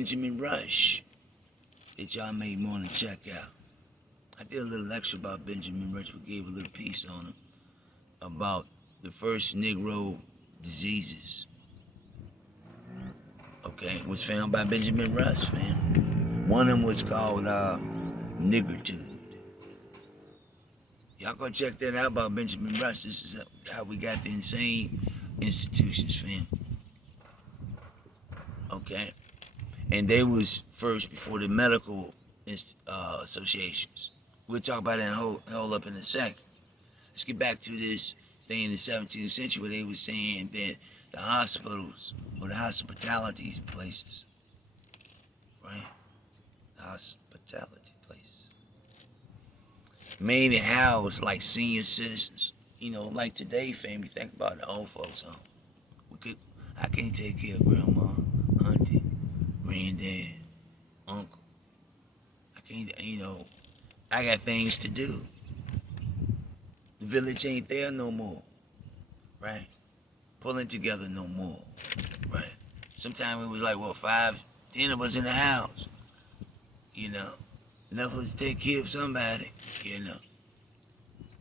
Benjamin Rush that y'all may want to check out. I did a little lecture about Benjamin Rush. We gave a little piece on him about the first Negro diseases. Okay, it was found by Benjamin Rush, fam. One of them was called niggertude. Y'all go check that out about Benjamin Rush. This is how we got the insane institutions, fam. Okay, and they was first before the medical associations. We'll talk about that hold up in a second. Let's get back to this thing in the 17th century where they were saying that the hospitals or the hospitality places, right? Hospitality places. Mainly housed like senior citizens. You know, like today, fam, you think about the old folks home. I can't take care of grandma, auntie, granddad, uncle. I can't, I got things to do. The village ain't there no more, right? Pulling together no more, right? Sometimes it was like, 5, 10 of us in the house, enough of us to take care of somebody,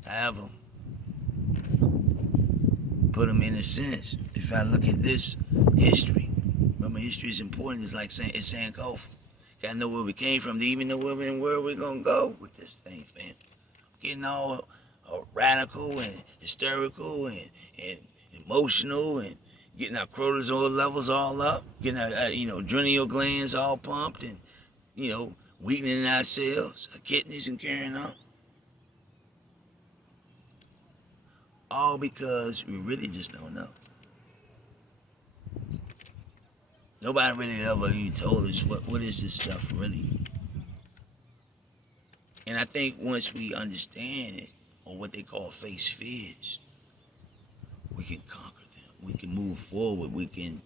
However, put them in a sense. If I look at this history, remember history is important. It's like saying Kofi. Gotta know where we came from to even know where we're gonna go with this thing, fam. Getting all radical and hysterical and emotional and getting our cortisol levels all up, getting our adrenal glands all pumped and weakening ourselves, our kidneys and carrying on. All because we really just don't know. Nobody really ever even told us what is this stuff really. And I think once we understand it, or what they call face fears, we can conquer them. We can move forward. We can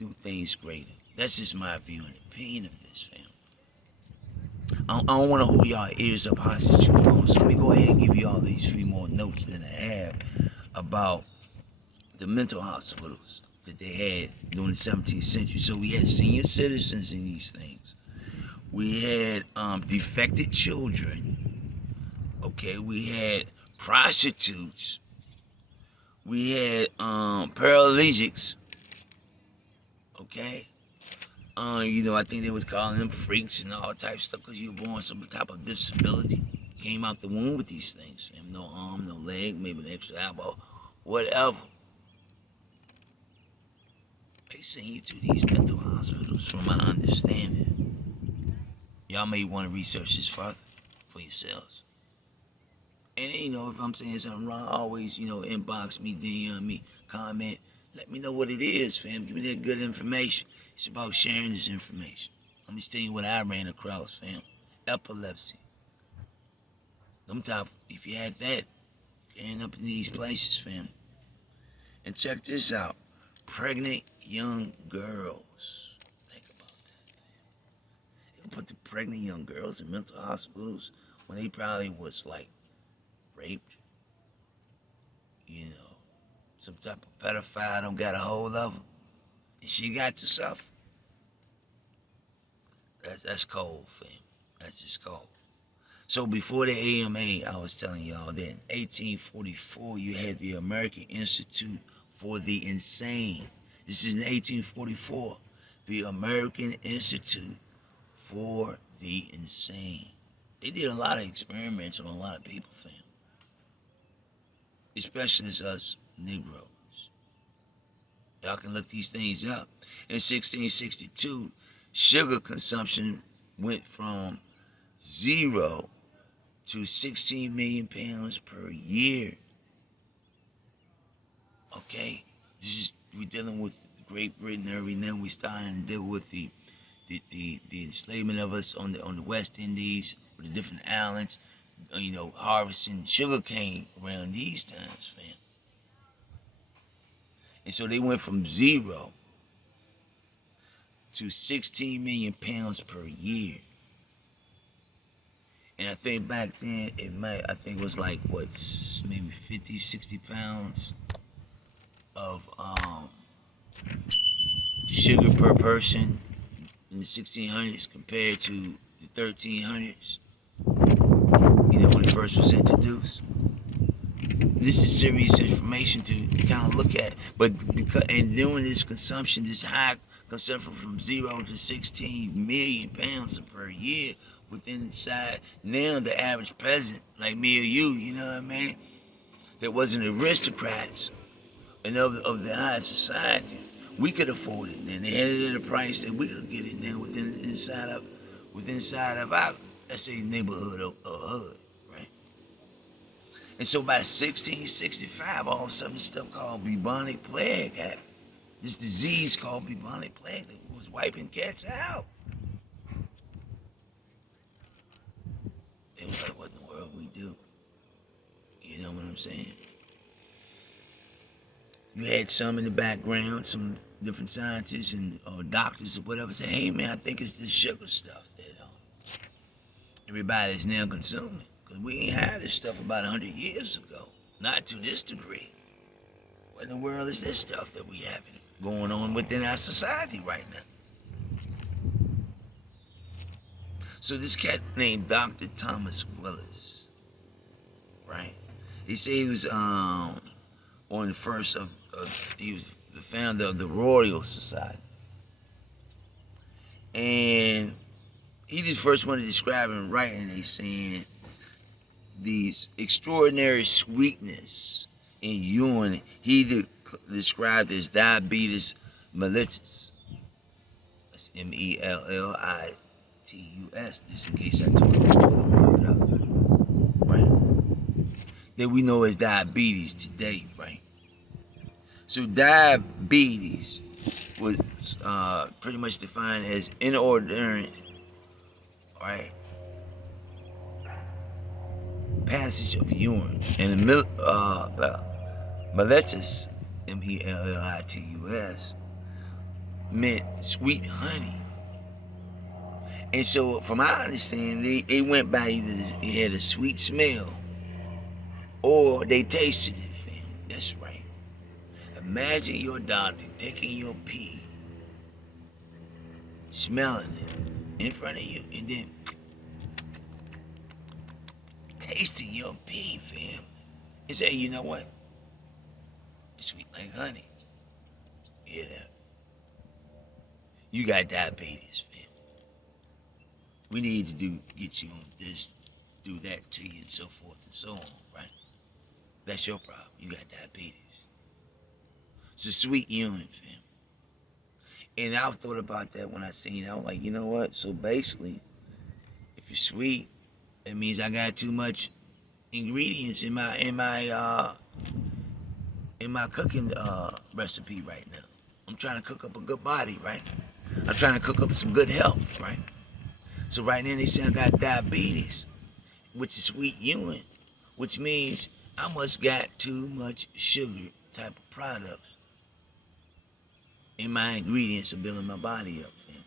do things greater. That's just my view and opinion of this, fam. I don't want to hold y'all ears up hostage too long, so let me go ahead and give you all these few more notes that I have about the mental hospitals that they had during the 17th century. So we had senior citizens in these things. We had defected children. Okay, we had prostitutes. We had paralytics. Okay. I think they was calling them freaks and all types of stuff because you were born with some type of disability. Came out the womb with these things, fam. No arm, no leg, maybe an extra eyeball, whatever. They send you to these mental hospitals from my understanding. Y'all may want to research this further for yourselves. And if I'm saying something wrong, always, inbox me, DM me, comment. Let me know what it is, fam. Give me that good information. It's about sharing this information. Let me tell you what I ran across, fam. Epilepsy. If you had that, you end up in these places, fam. And check this out. Pregnant young girls. Think about that, fam. They can put the pregnant young girls in mental hospitals when they probably was like raped. Some type of pedophile don't got a hold of them. And she got to suffer. That's cold, fam. That's just cold. So before the AMA, I was telling y'all that in 1844, you had the American Institute for the Insane. This is in 1844. The American Institute for the Insane. They did a lot of experiments on a lot of people, fam. Especially us Negroes. Y'all can look these things up. In 1662, sugar consumption went from 0 to 16 million pounds per year. Okay? We're dealing with Great Britain and everything. Then we starting to deal with the enslavement of us on the West Indies, with the different islands, harvesting sugar cane around these times, fam. And so they went from 0 to 16 million pounds per year. And I think back then, it was like, maybe 50, 60 pounds of sugar per person in the 1600s compared to the 1300s, when it first was introduced. This is serious information to kind of look at. But and doing this consumption, this high consumption from 0 to 16 million pounds per year within inside, now the average peasant, like me or you know what I mean, that wasn't aristocrats and of the high society, we could afford it. And they had it at a price that we could get it now within inside of our, let's say, neighborhood or hood, right? And so by 1665, all of a sudden, this stuff called bubonic plague happened. This disease called bubonic plague that was wiping cats out. They was like, what in the world we do? You know what I'm saying? You had some in the background, some different scientists and doctors or whatever say, hey man, I think it's this sugar stuff that everybody's now consuming. Because we ain't had this stuff about 100 years ago. Not to this degree. What in the world is this stuff that we have going on within our society right now? So this cat named Dr. Thomas Willis, right? He said he was on the first he was the founder of the Royal Society. And he just first wanted to describe in writing, they saying these extraordinary sweetness in urine he described as diabetes mellitus. That's Mellitus, just in case I told the word up. Right? That we know as diabetes today, right? So diabetes was pretty much defined as inordinate, right, passage of urine, and the mellitus, Mellitus, meant sweet honey. And so, from my understanding, they went by either it had a sweet smell or they tasted it, fam. That's right. Imagine your doctor taking your pee, smelling it in front of you, and then tasting your pee, fam, and say, you know what? It's sweet like honey. Yeah. You got diabetes, fam. We need to get you on this, do that to you, and so forth and so on, right? That's your problem. You got diabetes. It's a sweet urine, fam. And I've thought about that when I seen it. I was like, you know what? So basically, if you're sweet, it means I got too much ingredients in my cooking recipe right now. I'm trying to cook up a good body, right? I'm trying to cook up some good health, right? So right now they say I got diabetes, which is sweet urine, which means I must got too much sugar type of products in my ingredients of building my body up, fam.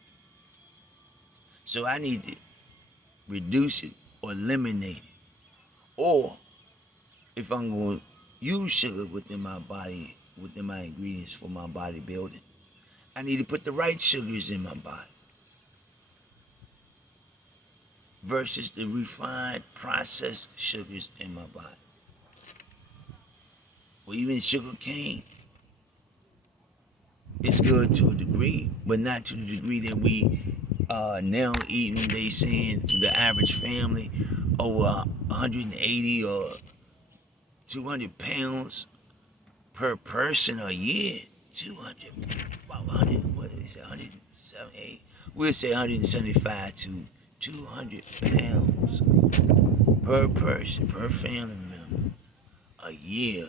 So I need to reduce it or eliminate it. Or if I'm going to use sugar within my body, within my ingredients for my bodybuilding, I need to put the right sugars in my body versus the refined, processed sugars in my body. Or even sugar cane. It's good to a degree, but not to the degree that we now eating. They saying the average family over 180 or 200 pounds per person a year. 200, about 100, what did they say, 178? We'll say 175 to 200 pounds per person, per family member, a year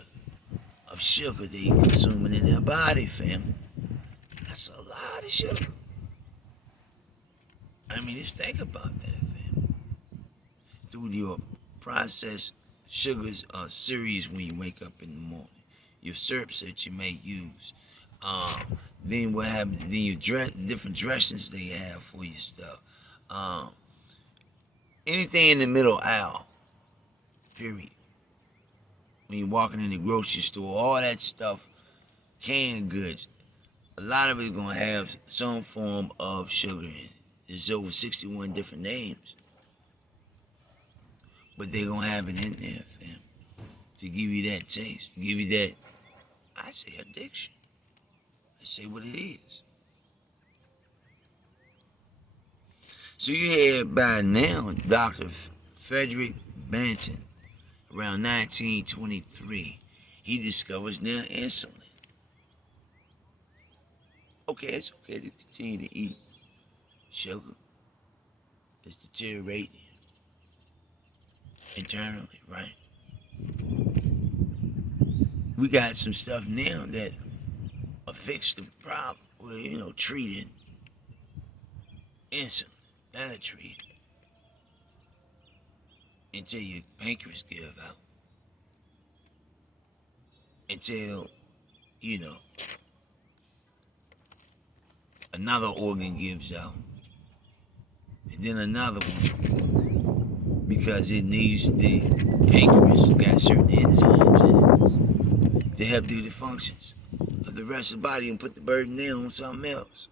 of sugar they consuming in their body, family. That's a lot of sugar. I mean, just think about that, fam. Through your processed sugars series when you wake up in the morning, your syrups that you may use, then what happens? Then your different dressings they have for your stuff. Anything in the middle aisle, period. When you're walking in the grocery store, all that stuff, canned goods, a lot of it's gonna have some form of sugar in it. There's over 61 different names, but they're gonna have it in there, fam, to give you that taste, to give you that, I say, addiction. I say what it is. So you had by now Dr. Frederick Banton, around 1923, he discovers now insulin. Okay, it's okay to continue to eat sugar. It's deteriorating internally, right? We got some stuff now that will fix the problem. Well, you know, treating insulin. That'll treat until your pancreas give out. Until, you know, another organ gives out. And then another one. Because it needs the pancreas, got certain enzymes in it to help do the functions of the rest of the body and put the burden there on something else.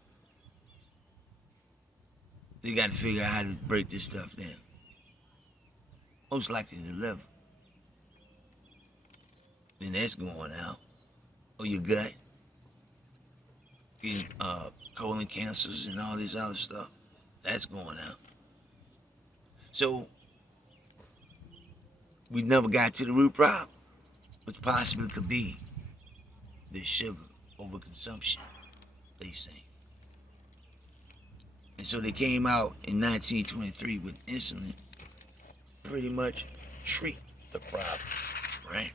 They got to figure out how to break this stuff down. Most likely the liver. Then that's going out. Or your gut. Getting colon cancers and all this other stuff. That's going out. So, we never got to the root problem, which possibly could be the sugar overconsumption, they say. And so they came out in 1923 with insulin, pretty much treat the problem, right?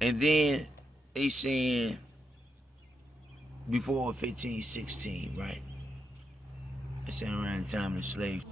And then they saying before 1516, right? It's around the time of the slaves.